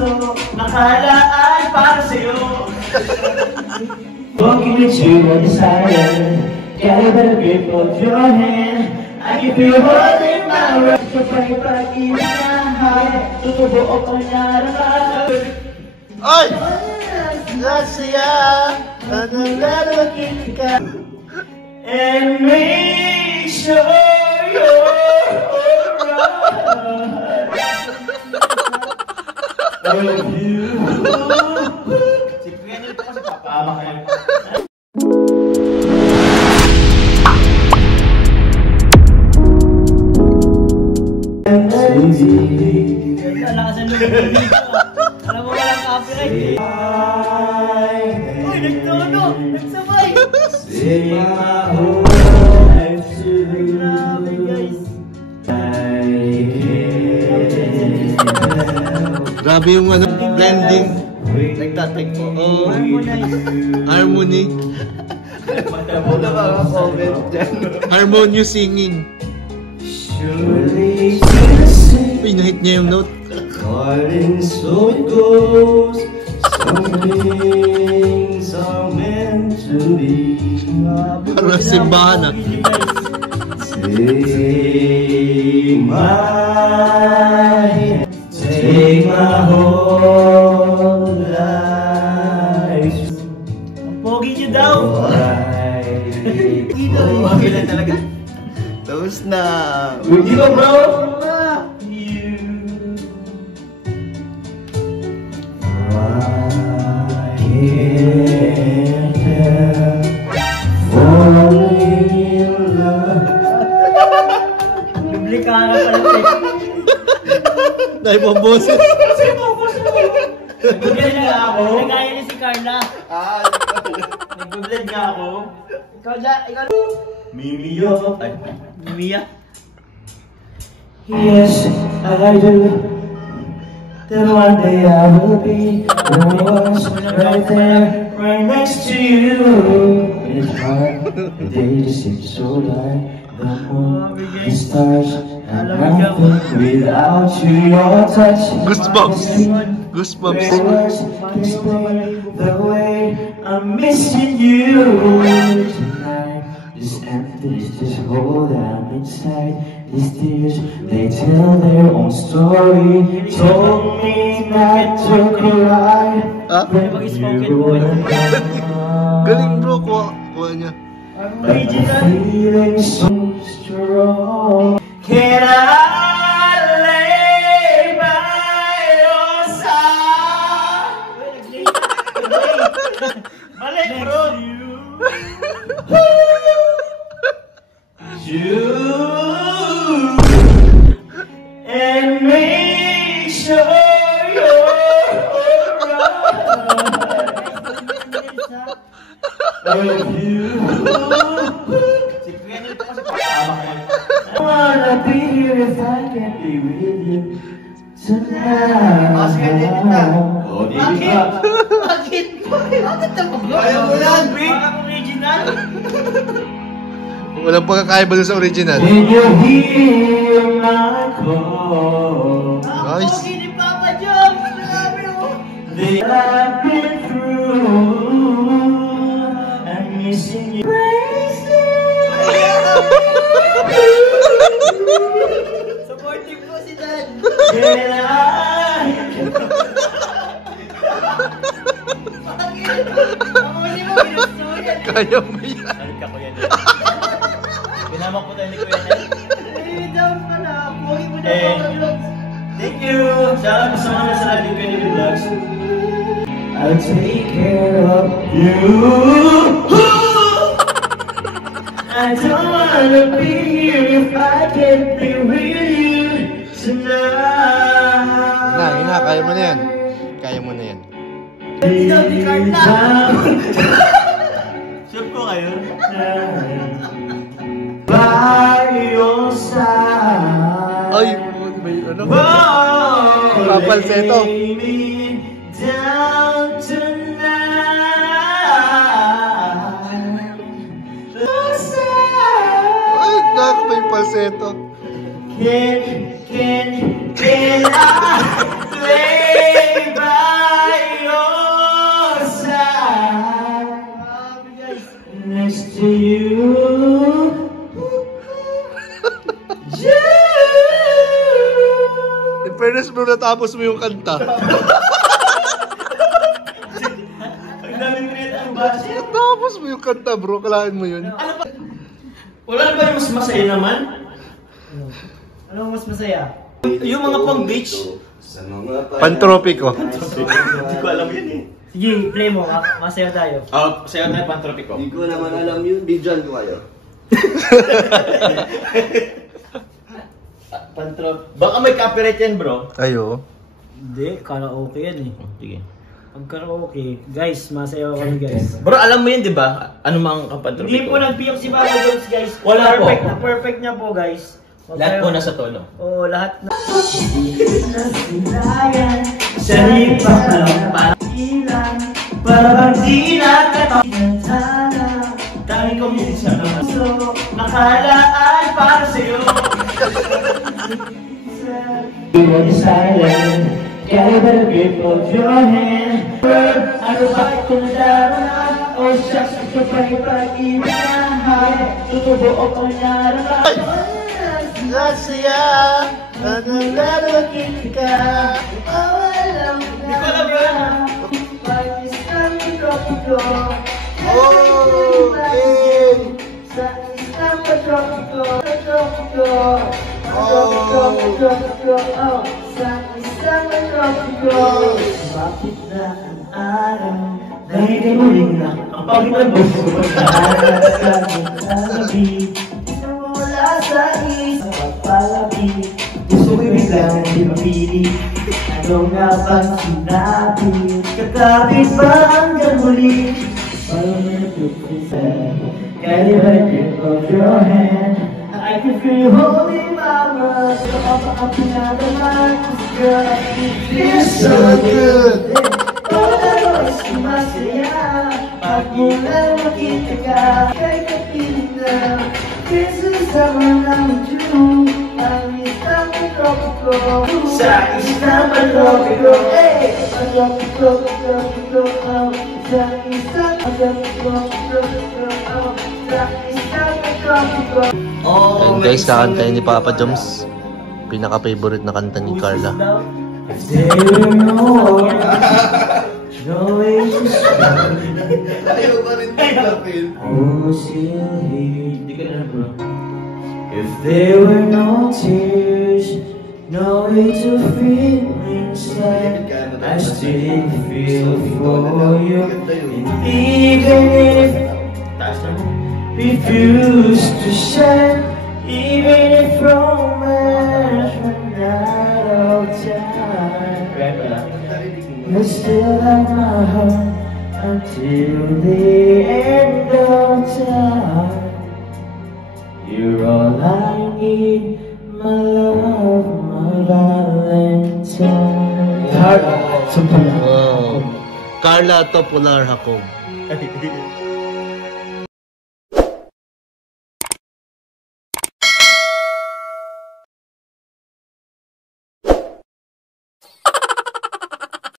puso nakalaan para sa'yo. Walking with you on the side, got a better grip of your hand. I can feel holding my breath. Kapag pag-ibig tutubuo ko narama. Ay! Nasya! Nanalakin ka. And make sure you're alright. I love you. Si Gwenel po kasi papama kayo. Alam mo walang copyright. Uy, nagtono! Nagsabay! Sing my whole life to you. Grabe guys. Grabe yung blending. Nagtatik po. Oh, harmony. Harmonious singing. Uy, nahit niya yung note. Darling, so it goes. Some things are meant to be. Parang simbahan ah. Take my whole life. Ang pogi niyo daw! Pogi lang talaga. Tapos na. Hindi ko bro! Dublikara pala eh. Dahil pamboses. Nag-blend nga ako. Nagaya niya si Carla. Nag-blend nga ako. Ikaw dyan, ikaw. Mimiyo. Mia. Yes, I do. Then one day I will be the ones right there, right next to you. It's hard, the days seem so dark. The moon, the stars, and nothing without you. Your touch, Goosebumps. Goosebumps. words can explain the way I'm missing you tonight. This emptiness, this hole that I'm inside. These tears, they tell their own story. Told me not to cry. When you were gone. Galing bro, kuha niya. I'm feeling so strong. Can I lay by your side? Mali bro! You and make sure you're alright. I love you. Si Gwenel po kasi papama kayo. I wanna be here if I can be with you tonight. Bakit? Bakit? Bakit ako? Kaya mo yan, Rick. Parang original. Walang pagkakaiba dun sa original. Can you hear my call? Ang Nice. pogi ni Papa Jones. Grabe mo. That I've been through. I'm missing you. Supportive po si Dan. Can I? Bakit? Ang huli mo, ginusto mo yan. Kaya mo yan. Salit ka ko yan. Pinamak po tayo ni Kuya Nel. Eh, down pala. Pogi mo na Papa Jones. Thank you. Shout out sa mga nasa live ko yung vlogs. I'll take care of you. I don't wanna be here if I can't be with you tonight. Hina, kaya mo na yan. Kaya mo na yan. Ikaw ni Carla. Sure po kayo? By your side. Ay, may ano? Oh, Papalseto. lay me down tonight. Ay, nakaka may falsetto. Can I lay nung natapos mo yung kanta. Ang daming create ang budget. Natapos mo yung kanta, bro. Kalahin mo yun. Wala ba yung mas masaya naman? Anong mas masaya? Yung mga pang beach. Pantropiko. Hindi ko alam yun eh. Sige, play mo. Masaya tayo. Oh, sayo tayo pang tropiko. Hindi ko naman alam yun. Bidyan ko kayo. Baka may copyright yan, bro. Ayo. Hindi, karaoke yan eh. Sige. Pag karaoke, guys, masaya kami guys. Bro, alam mo yun, di ba? Ano mang kapantropiko? Hindi po nagpiyok si Papa Jones guys. Wala po. Perfect na perfect niya po guys. Lahat po nasa tono. Oo, lahat na. Sa lipa lang ilan para di nakatana Dahil ko minsan naman. so nakalaan para sa'yo. You are silent, get a better grip of your hand. Ano ba ito nadarama? O shucks, ito pa ipag-iwanan. Tutubuo ko naramdaman. Nasaya, Naglalagin ka. Alam Hindi ko alam yun. Pag-isang tropiko. Oh, eh. Sa isang tropiko. Tropiko. Sa isang tropiko. Bakit na ang araw? Dahil muling na ang pagmamos ko pagkahalat sa magkagabi. Wala sa isang pagpalapit. Gusto ko'y biglang di mapili. Ano nga bang sinabi? Kakapit ba hanggang muli? Parang nag-upisa. Carry the grip of your hand. I can feel you holding my breath. So ang pinadaman ko siya. It feels so good. Pagkakas masaya. Pag mulang makita ka. Kay kapiling na. Kasama namin dyan. Ang isang tropiko. Sa isang tropiko. Ang tropiko. Sa isang tropiko. Sa isang tropiko. And guys, kakantayin ni Papa Joms. Pinaka-favorite na kanta ni Carla. If there were no ways to stop, Ayaw pa rin tigapin. oh, still here. Hindi ka na, bro. If there were no tears, no way to feel inside, I still feel for you. And even if refuse to shine, even if romance run out of time, you still have my heart until the end of time. You're all I need, my love, my Valentine. Heart, Wow. Carla Topular Hakog.